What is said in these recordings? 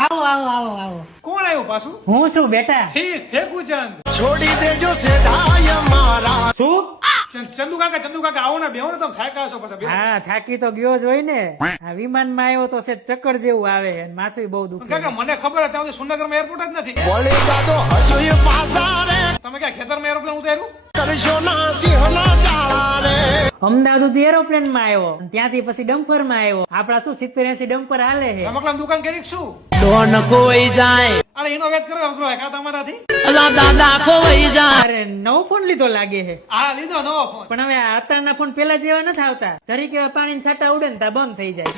આવો આવો આવો આવો. કોણ આવ્યું પાછું? હું છું બેટા. ઠીક ફેકુચંદ. છોડી દેજો સેઠાય મારા. શું? ચંદુ કાકા આવો ને બેહો ને તમે થાક્યા છો પછી બેહો. હા થાકી તો ગયો જ હોય ને. આ વિમાનમાં આવ્યો તો છે ચક્કર જેવું આવે છે માથું બહુ દુખે. કાકા મને ખબર હતી ત્યાં સુરનગરમાં એરપોર્ટ જ નથી. વળેગા તો હજુ એ પાછા રે. તમે ક્યાં ખેતરમાં એરોપ્લેન ઉતાર્યું? કરશો ના સિંહના ચાળા રે. અમદાવાદ સુધી એરોપ્લેન માં આવ્યો ત્યાંથી પછી ડમ્પર માં આવ્યો. આપડા શું 70-80 ડમ્પર હાલે છે. રમકડાની દુકાન કરી શું? ડોન ખોઈ જાય, અરે એનો વેત કરો અઘરો કા તમારાથી? અલા દાદા ખોઈ જાય. અરે નવો ફોન લીધો લાગે છે. હા લીધો નવો ફોન. પણ હવે અત્યારના ફોન પેલા જેવા નથી આવતા. જરીક એવા પાણીના છાંટા ઉડે ને ત્યાં બંધ થઈ જાય.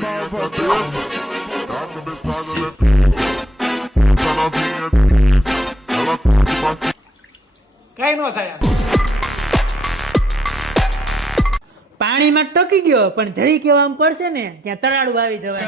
કઈ નો થાય. પાણીમાં ટકી ગયો પણ જરીક એવા આમ પડશે ને ત્યાં તરાડું આવી જવાય.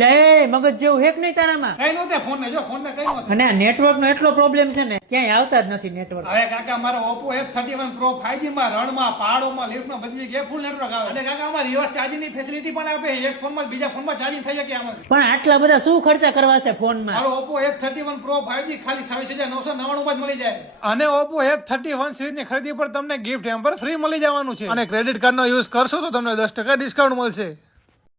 લે મગજ જેવું હેક નહીં તારામાં. કઈ નો થાય ફોન ને જો ફોન ને કઈ નો થાય. અને આ નેટવર્ક નો એટલો પ્રોબ્લેમ છે ને ક્યાંય આવતા જ નથી નેટવર્ક. હવે કાકા મારો Oppo F31 Pro 5G માં રણમાં પહાડોમાં લિફ્ટમાં બધી જગ્યાએ ફૂલ નેટવર્ક આવે. અને કાકા અમાર રિવર્સ ચાર્જિંગ ની ફેસિલિટી પણ આપે. એક ફોનમાં બીજા ફોનમાં ચાર્જિંગ થઈ શકે આમાં. પણ આટલા બધા શું ખર્ચા કરવા છે ફોનમાં? મારો Oppo F31 Pro 5G ખાલી 27,999 માં જ મળી જાય. અને Oppo F31 સિરીઝ ની ખરીદી પર તમને ગિફ્ટ હેમ્પર ફ્રી મળી જવાનું છે. અને ક્રેડિટ કાર્ડ નો યુઝ કરશો તો તમને 10% ડિસ્કાઉન્ટ મળશે.